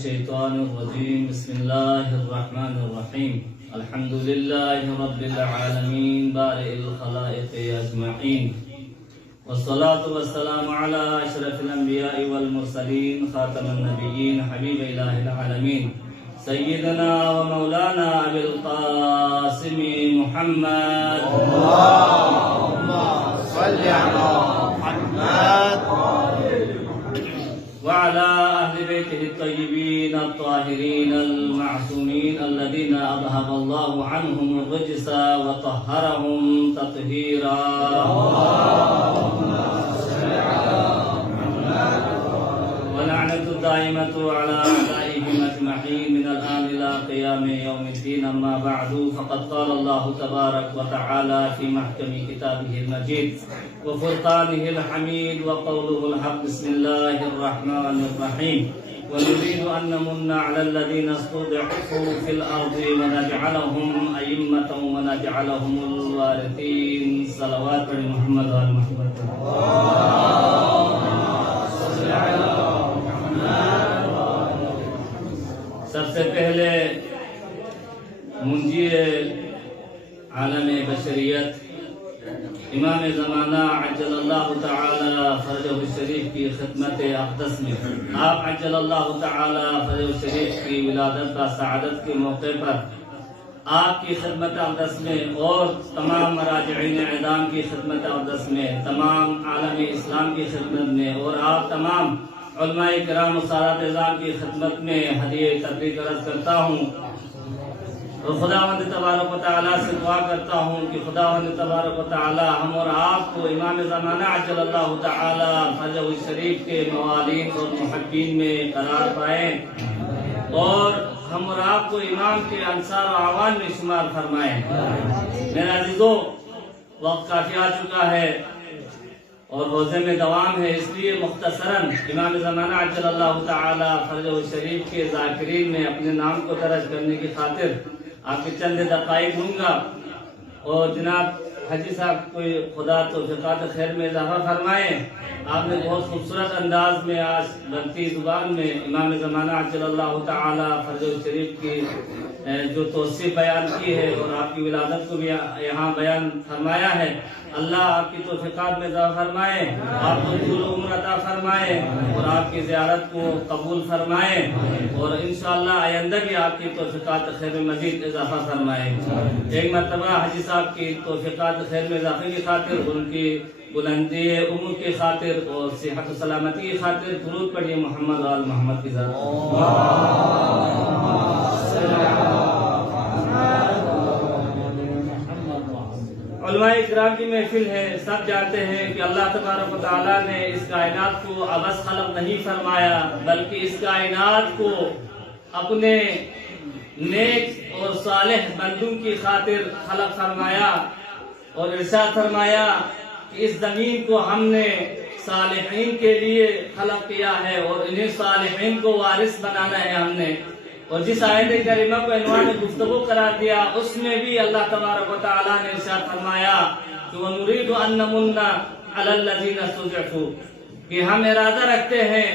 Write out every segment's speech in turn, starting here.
الشيطان الرجيم بسم الله الرحمن الرحيم الحمد لله رب العالمين بارئ الخلائق أجمعين والصلاة والسلام على أشرف الأنبياء والمرسلين خاتم النبيين حبيب إله العالمين سيدنا ومولانا أبي القاسم محمد اللهم صل على محمد وعلى أهل بيته الطيبين الطاهرين المعصومين الذين أذهب الله عنهم الرجس وطهرهم تطهيرا ولعنة الدائمة على أعدائهم أجمعين من الآن إلى قيام يوم الدين أما بعد فقد قال الله تبارك وتعالى في محكم كتابه المجيد وفرقانه الحميد وقوله الحق بسم الله الرحمن الرحيم ونريد أن نمن على الذين استضعفوا في الأرض ونجعلهم أئمة ونجعلهم الوارثين صلوات محمد وآل محمد سب سے پہلے منجی عالم بشریت امام زمانہ عجل اللہ تعالی فرجہ الشریف کی خدمت اقدس میں آپ عجل اللہ تعالی فرجہ الشریف کی ولادت کا سعادت کے موقع پر آپ کی خدمت اقدس میں اور تمام مراجعین اعدام کی خدمت اقدس میں تمام عالم اسلام کی خدمت میں اور آپ تمام علماء کرام و سادات اعظام کی خدمت میں ہدیہ تبریک عرض کرتا ہوں اور خداوند تبارک و تعالیٰ سے دعا کرتا ہوں کہ خداوند تبارک و تعالیٰ ہم اور آپ کو امام زمانہ عجل اللہ تعالیٰ فرجہ الشریف کے موالین اور محبین میں قرار پائیں اور ہم اور آپ کو امام کے انصار و اعوان میں شمار فرمائیں۔ میرے عزیزو، وقت کافی آ چکا ہے اور روزے میں دوام ہے، اس لیے مختصراً امام زمانہ عجل اللہ تعالی فرجہ الشریف کے ذاکرین میں اپنے نام کو درج کرنے کی خاطر آپ کے چند دقائق دوں گا اور جناب حاجی صاحب کوئی خدا توفیقات خیر میں اضافہ فرمائیں۔ آپ نے بہت خوبصورت انداز میں آج بھرتی زبان میں امام زمانہ عجل اللہ تعالی فرجہ الشریف کی جو توصیف بیان کی ہے اور آپ کی ولادت کو بھی یہاں بیان فرمایا ہے۔ اللہ آپ کی توفیقات میں اضافہ فرمائے، آپ کو طول عمر عطا فرمائے اور آپ کی زیارت کو قبول فرمائے اور انشاءاللہ آئندہ بھی آپ کی توفیقات خیر میں مزید اضافہ فرمائے۔ ایک مرتبہ حاجی صاحب کی توفیقات خیر میں اضافے کی خاطر، ان کی بلندی عمر کی خاطر اور صحت و سلامتی کی خاطر درود پڑھیے محمد آل محمد کی ذات۔ علماء اکرام کی محفل ہے، سب جانتے ہیں کہ اللہ تبارک و تعالیٰ نے اس کائنات کو عبث خلق نہیں فرمایا بلکہ اس کائنات کو اپنے نیک اور صالح بندوں کی خاطر خلق فرمایا اور ارشاد فرمایا کہ اس زمین کو ہم نے صالحین کے لیے خلق کیا ہے اور انہیں صالحین کو وارث بنانا ہے ہم نے۔ اور جس آیت کریمہ کو عنوان گفتگو قرار دیا اس میں بھی اللہ تبارک و تعالیٰ نے ارشاد فرمایا کہ وَنُرِيدُ أَن نَّمُنَّ عَلَى الَّذِينَ اسْتُضْعِفُوا، کہ ہم ارادہ رکھتے ہیں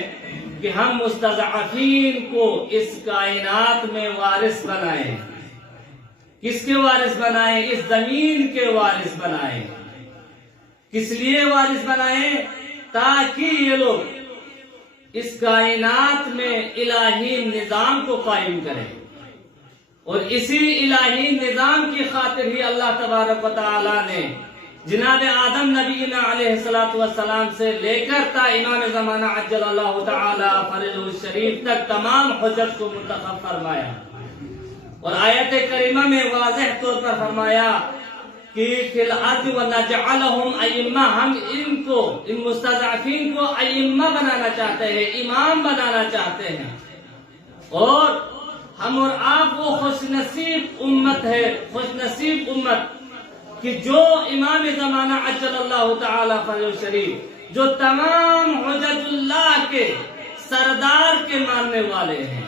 کہ ہم مستضعفین کو اس کائنات میں وارث بنائیں۔ کس کے وارث بنائیں؟ اس زمین کے وارث بنائیں۔ کس لیے وارث بنائیں؟ تاکہ یہ لوگ اس کائنات میں الہی نظام کو قائم کریں اور اسی الہی نظام کی خاطر ہی اللہ تبارک و تعالیٰ نے جناب آدم نبینا علیہ السلام سے لے کر تا امام زمانہ عجل اللہ تعالی فرجہ الشریف تک تمام حجت کو منتخب فرمایا اور آیت کریمہ میں واضح طور پر فرمایا کہ فی الارض ونجعلہم ائمہ، ہم ان مستضعفین کو ائمہ بنانا چاہتے ہیں، امام بنانا چاہتے ہیں اور ہم اور آپ وہ خوش نصیب امت ہے، خوش نصیب امت کہ جو امام زمانہ عجل اللہ تعالی فرجہ الشریف جو تمام حجت اللہ کے سردار کے ماننے والے ہیں،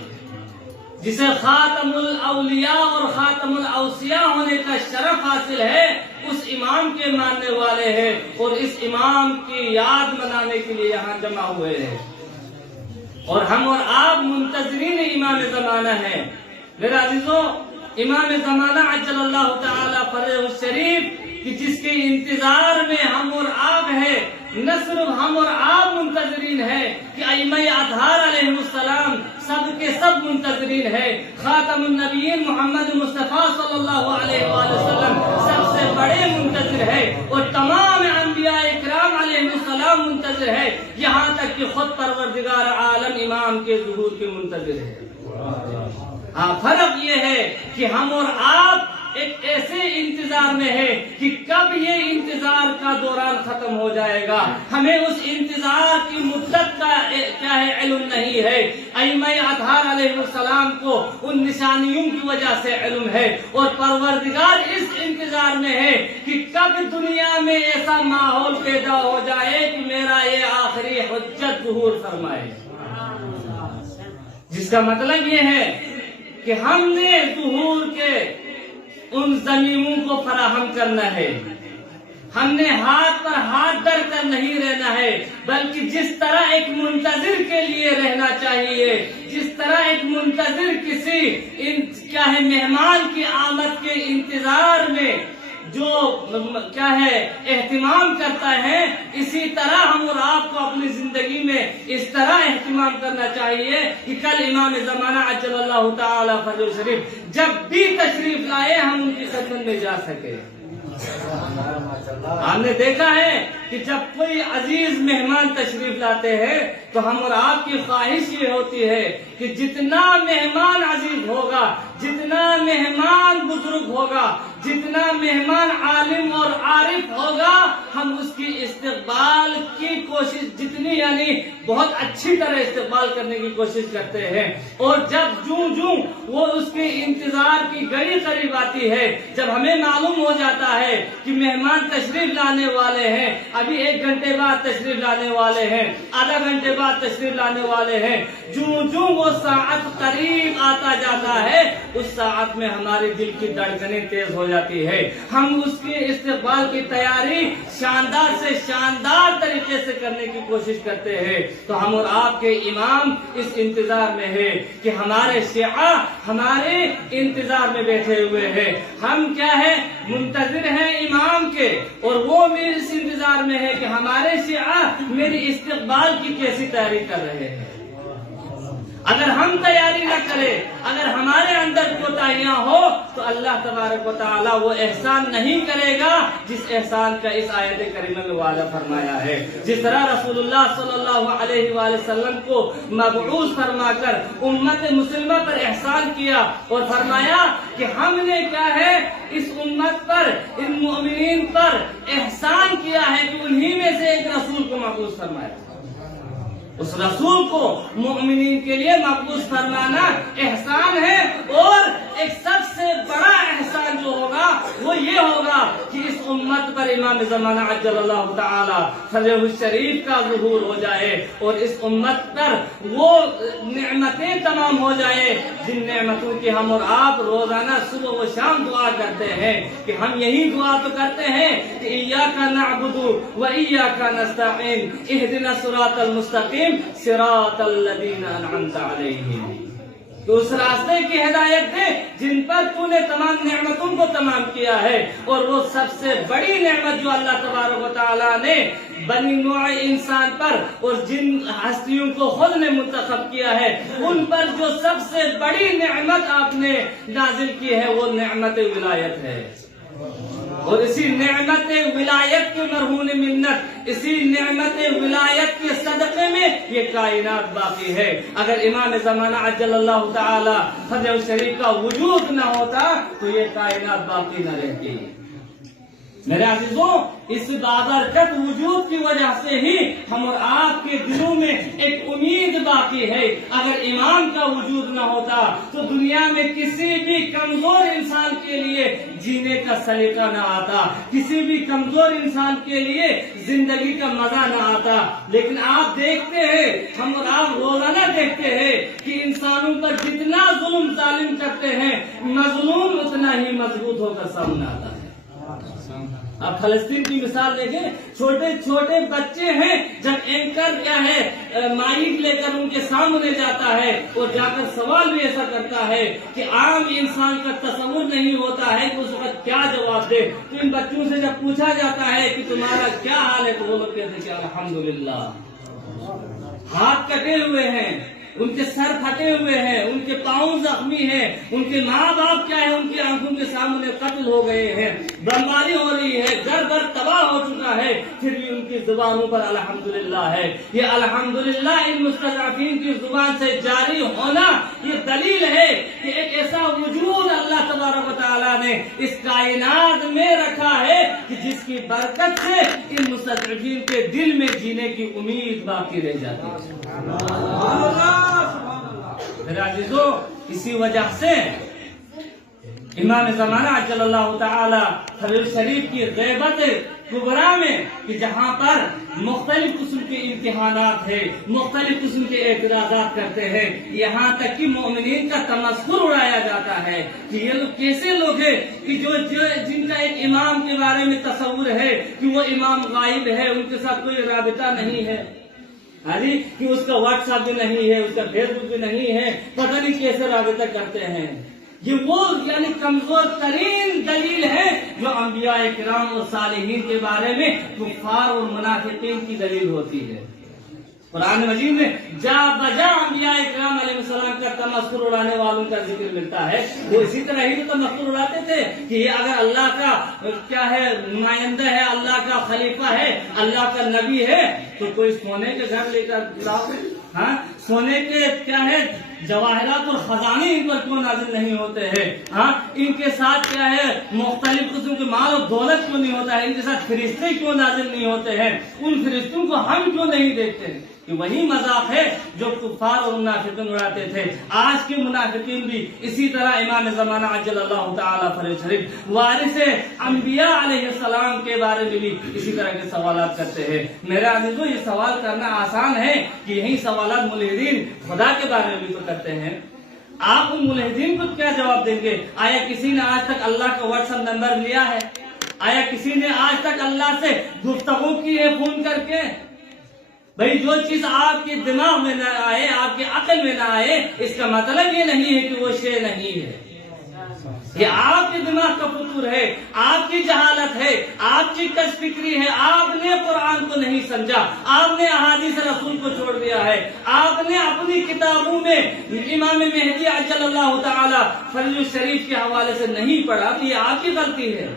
جسے خاتم الاولیاء اور خاتم الاوصیاء ہونے کا شرف حاصل ہے، اس امام کے ماننے والے ہیں اور اس امام کی یاد منانے کے لیے یہاں جمع ہوئے ہیں اور ہم اور آپ منتظرین امام زمانہ ہے۔ میرے عزیزوں، امام زمانہ عجل اللہ تعالی فرجہ الشریف کہ جس کے انتظار میں ہم اور آپ ہے، نہ صرف ہم اور آپ منتظرین ہے کہ ائمہ اطہار علیہ السلام سب کے سب منتظرین ہے، خاتم النبیین محمد مصطفیٰ صلی اللہ علیہ وآلہ وسلم سب سے بڑے منتظر ہے، اور تمام انبیاء اکرام علیہ السلام منتظر ہے، یہاں تک کہ خود پروردگار عالم امام کے ظہور کے منتظر ہے۔ ہاں، فرق یہ ہے کہ ہم اور آپ ایک ایسے انتظار میں ہے کہ کب یہ انتظار کا دوران ختم ہو جائے گا، ہمیں اس انتظار کی مدت کا کیا ہے علم نہیں ہے۔ ائمہ اطہار علیہ السلام کو ان نشانیوں کی وجہ سے علم ہے، اور پروردگار اس انتظار میں ہے کہ کب دنیا میں ایسا ماحول پیدا ہو جائے کہ میرا یہ آخری حجت ظہور فرمائے، جس کا مطلب یہ ہے کہ ہم نے ظہور کے ان زمینوں کو فراہم کرنا ہے، ہم نے ہاتھ پر ہاتھ ڈر کر نہیں رہنا ہے، بلکہ جس طرح ایک منتظر کے لیے رہنا چاہیے، جس طرح ایک منتظر کسی کیا ہے مہمان کی آمد کے انتظار میں جو کیا ہے اہتمام کرتا ہے، اسی طرح ہم اور آپ کو اپنی زندگی میں اس طرح اہتمام کرنا چاہیے کہ کل امام زمانہ عجل اللہ تعالی فرجہ الشریف جب بھی تشریف لائے ہم ان کی خدمت میں جا سکے۔ ہم نے دیکھا ہے کہ جب کوئی عزیز مہمان تشریف لاتے ہیں تو ہم اور آپ کی خواہش یہ ہوتی ہے کہ جتنا مہمان عزیز ہوگا، جتنا مہمان بزرگ ہوگا، جتنا مہمان عالم اور عارف ہوگا، ہم اس کی استقبال کی کوشش جتنی یعنی بہت اچھی طرح استقبال کرنے کی کوشش کرتے ہیں، اور جب جوں وہ اس کے انتظار کی گھڑی قریب آتی ہے، جب ہمیں معلوم ہو جاتا ہے کہ مہمان تشریف لانے والے ہیں، ابھی 1 گھنٹے بعد تشریف لانے والے ہیں، آدھا گھنٹے بعد تشریف لانے والے ہیں، جوں وہ ساعت قریب آتا جاتا ہے، اس ساعت میں ہمارے دل کی دھڑکنیں تیز ہو جاتی ہے، ہم اس کے استقبال کی تیاری شاندار سے شاندار طریقے سے کرنے کی کوشش کرتے ہیں۔ تو ہم اور آپ کے امام اس انتظار میں ہے کہ ہمارے شیعہ ہمارے انتظار میں بیٹھے ہوئے ہیں، ہم کیا ہے منتظر ہیں امام کے، اور وہ بھی اس انتظار میں ہے کہ ہمارے شیعہ میری استقبال کی کیسی تیاری کر رہے ہیں۔ اگر ہم تیاری نہ کریں، اگر ہمارے اندر کوتاہیاں ہو تو اللہ تبارک و تعالیٰ وہ احسان نہیں کرے گا جس احسان کا اس آیت کریمہ میں وعدہ فرمایا ہے۔ جس طرح رسول اللہ صلی اللہ علیہ وآلہ وسلم کو مبعوث فرما کر امت مسلمہ پر احسان کیا اور فرمایا کہ ہم نے کیا ہے اس امت پر، ان مومنین پر احسان کیا ہے کہ انہی میں سے ایک رسول کو مبعوث فرمایا۔ اس رسول کو مومنین کے لیے مبعوث فرمانا احسان ہے، اور ایک سب سے بڑا احسان جو ہوگا وہ یہ ہوگا کہ اس امت پر امام زمانہ عجل اللہ تعالی فرجہ الشریف کا ظہور ہو جائے، اور اس امت پر وہ نعمتیں تمام ہو جائے جن نعمتوں کی ہم اور آپ روزانہ صبح و شام دعا کرتے ہیں، کہ ہم یہی دعا تو کرتے ہیں کہ ایاک نعبد و ایاک نستعین اہدنا الصراط المستقیم صراط الذین انعمت علیہم، تو اس راستے کی ہدایت دے جن پر تو نے تمام نعمتوں کو تمام کیا ہے، اور وہ سب سے بڑی نعمت جو اللہ تبارک و تعالیٰ نے بنی نوع انسان پر اور جن ہستیوں کو خود نے منتخب کیا ہے ان پر جو سب سے بڑی نعمت آپ نے نازل کی ہے وہ نعمت ولایت ہے، اور اسی نعمت ولایت کے مرہون منت، اسی نعمت ولایت کے صدقے میں یہ کائنات باقی ہے۔ اگر امام زمانہ عجل اللہ تعالی فرجہ الشریف کا وجود نہ ہوتا تو یہ کائنات باقی نہ رہتی۔ میرے عزیزوں، اس بابرکت وجود کی وجہ سے ہی ہم اور آپ کے دلوں میں ایک امید باقی ہے۔ اگر امام کا وجود نہ ہوتا تو دنیا میں کسی بھی کمزور انسان کے لیے جینے کا سلیقہ نہ آتا، کسی بھی کمزور انسان کے لیے زندگی کا مزہ نہ آتا۔ لیکن آپ دیکھتے ہیں، ہم اور آپ روزانہ دیکھتے ہیں کہ انسانوں پر جتنا ظلم ظالم کرتے ہیں مظلوم اتنا ہی مضبوط ہو کر سامنے آتا ہے۔ آپ فلسطین کی مثال دیکھیں، چھوٹے چھوٹے بچے ہیں، جب اینکر کیا ہے مائک لے کر ان کے سامنے جاتا ہے اور جا کر سوال بھی ایسا کرتا ہے کہ عام انسان کا تصور نہیں ہوتا ہے کہ اس وقت کیا جواب دے. تو ان بچوں سے جب پوچھا جاتا ہے کہ تمہارا کیا حال ہے تو وہ لوگ کہتے ہیں کہ الحمدللہ. ہاتھ کٹے ہوئے ہیں، ان کے سر پھٹے ہوئے ہیں، ان کے پاؤں زخمی ہیں، ان کے ماں باپ کیا ہے ان کی آنکھوں کے سامنے قتل ہو گئے ہیں، بمباری ہو رہی ہے، گھر گھر تباہ ہو چکا ہے، پھر بھی ان کی زبانوں پر الحمدللہ ہے. یہ الحمدللہ ان مستضعفین کی زبان سے جاری ہونا یہ دلیل ہے کہ ایک ایسا وجود اللہ تبارک و تعالیٰ نے اس کائنات میں رکھا ہے کہ جس کی برکت سے ان مستضعفین کے دل میں جینے کی امید باقی رہ جاتی ہے. میرے عزیزو، اسی وجہ سے امام زمانہ عجل اللہ تعالی فرجہ شریف کی غیبت کبریٰ میں کہ جہاں پر مختلف قسم کے امتحانات ہیں، مختلف قسم کے اعتراضات کرتے ہیں، یہاں تک کہ مومنین کا تمسخر اڑایا جاتا ہے کہ یہ لوگ کیسے لوگ ہیں کہ جن کا ایک امام کے بارے میں تصور ہے کہ وہ امام غائب ہے، ان کے ساتھ کوئی رابطہ نہیں ہے، کہ اس کا واٹس ایپ بھی نہیں ہے، اس کا فیس بک بھی نہیں ہے، پتہ نہیں کیسے رابطہ کرتے ہیں. یہ وہ یعنی کمزور ترین دلیل ہے جو انبیاء کرام اور صالحین کے بارے میں کفار اور منافقین کی دلیل ہوتی ہے. قرآن مجید میں جا بجا انبیاء کرام علیہ السلام کا تمسخر اڑانے والوں کا ذکر ملتا ہے. وہ اسی طرح ہی تو تمسخر اڑاتے تھے کہ یہ اگر اللہ کا کیا ہے نمائندہ ہے، اللہ کا خلیفہ ہے، اللہ کا نبی ہے تو کوئی سونے کے گھر لے کر ہاں سونے کے کیا ہے جواہرات اور خزانے ان پر کیوں نازل نہیں ہوتے ہیں؟ ہاں ان کے ساتھ کیا ہے مختلف قسم کے مال و دولت کیوں نہیں ہوتا ہے؟ ان کے ساتھ فرشتے کیوں نازل نہیں ہوتے ہیں؟ ان فرشتوں کو ہم کیوں نہیں دیکھتے ہیں؟ کہ وہی مذاق ہے جو کفار اور منافقین اڑاتے تھے. آج کے منافقین بھی اسی طرح امام زمانہ عجل اللہ تعالی فرجہ شریف وارث انبیاء علیہ السلام کے بارے میں بھی اسی طرح کے سوالات کرتے ہیں. میرے عزیزو، یہ سوال کرنا آسان ہے کہ یہی سوالات ملحدین خدا کے بارے میں بھی تو کرتے ہیں. آپ ان ملحدین کو کیا جواب دیں گے؟ آیا کسی نے آج تک اللہ کا واٹس ایپ نمبر لیا ہے؟ آیا کسی نے آج تک اللہ سے گفتگو کی ہے فون کر کے؟ بھئی جو چیز آپ کے دماغ میں نہ آئے، آپ کے عقل میں نہ آئے، اس کا مطلب یہ نہیں ہے کہ وہ شے نہیں ہے. یہ آپ کے دماغ کا فطور ہے، آپ کی جہالت ہے، آپ کی کش فکری ہے. آپ نے قرآن کو نہیں سمجھا، آپ نے احادیث رسول کو چھوڑ دیا ہے، آپ نے اپنی کتابوں میں امام مہدی عجل اللہ تعالی فرجہ شریف کے حوالے سے نہیں پڑھا. تو یہ آپ کی غلطی ہے،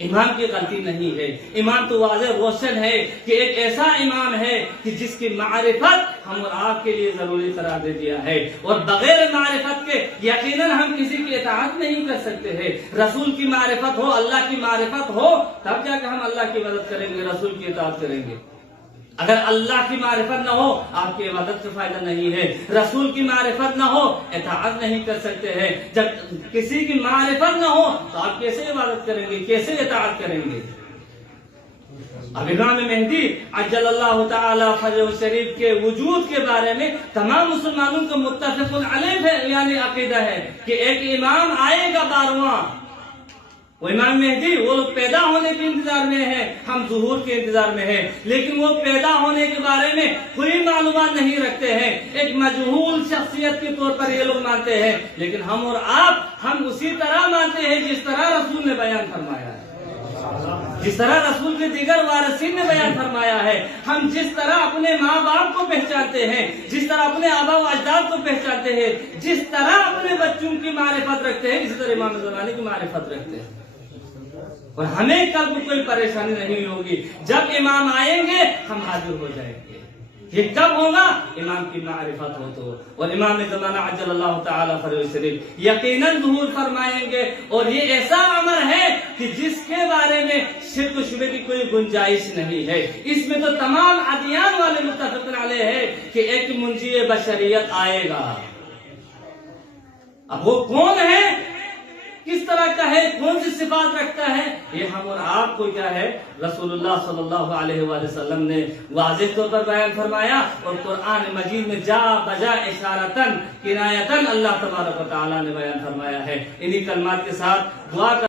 امام کی غلطی نہیں ہے. امام تو واضح روشن ہے کہ ایک ایسا امام ہے کہ جس کی معرفت ہم اور آپ کے لیے ضروری قرار دے دیا ہے، اور بغیر معرفت کے یقیناً ہم کسی کی اطاعت نہیں کر سکتے ہیں. رسول کی معرفت ہو، اللہ کی معرفت ہو، تب جا کر ہم اللہ کی مدد کریں گے، رسول کی اطاعت کریں گے. اگر اللہ کی معرفت نہ ہو آپ کی عبادت کا فائدہ نہیں ہے، رسول کی معرفت نہ ہو اطاعت نہیں کر سکتے ہیں. جب کسی کی معرفت نہ ہو تو آپ کیسے عبادت کریں گے، کیسے اطاعت کریں گے؟ اب امام مہدی عجل اللہ تعالی فرجہ شریف کے وجود کے بارے میں تمام مسلمانوں کو متفق علیہ یعنی عقیدہ ہے کہ ایک امام آئے گا 12واں. وہ امام مہدی وہ لوگ پیدا ہونے کے انتظار میں ہیں، ہم ظہور کے انتظار میں ہیں، لیکن وہ پیدا ہونے کے بارے میں کوئی معلومات نہیں رکھتے ہیں. ایک مجہول شخصیت کے طور پر یہ لوگ مانتے ہیں، لیکن ہم اور آپ ہم اسی طرح مانتے ہیں جس طرح رسول نے بیان فرمایا ہے، جس طرح رسول کے دیگر وارثین نے بیان فرمایا ہے. ہم جس طرح اپنے ماں باپ کو پہچانتے ہیں، جس طرح اپنے آبا و اجداد کو پہچانتے ہیں، جس طرح اپنے بچوں کی معرفت رکھتے ہیں، اسی طرح امام زمانے کی معرفت رکھتے ہیں. اور ہمیں کب کوئی پریشانی نہیں ہوگی. جب امام آئیں گے ہم حاضر ہو جائیں گے. یہ کب ہوگا؟ امام کی معرفت ہو تو. اور امام زمانہ عجل اللہ تعالی فرجہ شریف یقیناً ظہور فرمائیں گے، اور یہ ایسا امر ہے کہ جس کے بارے میں شک و شبہ کی کوئی گنجائش نہیں ہے. اس میں تو تمام ادیان والے متفق علیہ ہے کہ ایک منجی بشریت آئے گا. اب وہ کون ہے، کس طرح کا ہے، کون سی صفات رکھتا ہے، یہ ہم اور آپ کو کیا ہے رسول اللہ صلی اللہ علیہ وآلہ وسلم نے واضح طور پر بیان فرمایا. اور قرآن مجید میں جا بجا اشارتن کنایتن اللہ تبارک و تعالی نے بیان فرمایا ہے. انہی کلمات کے ساتھ دعا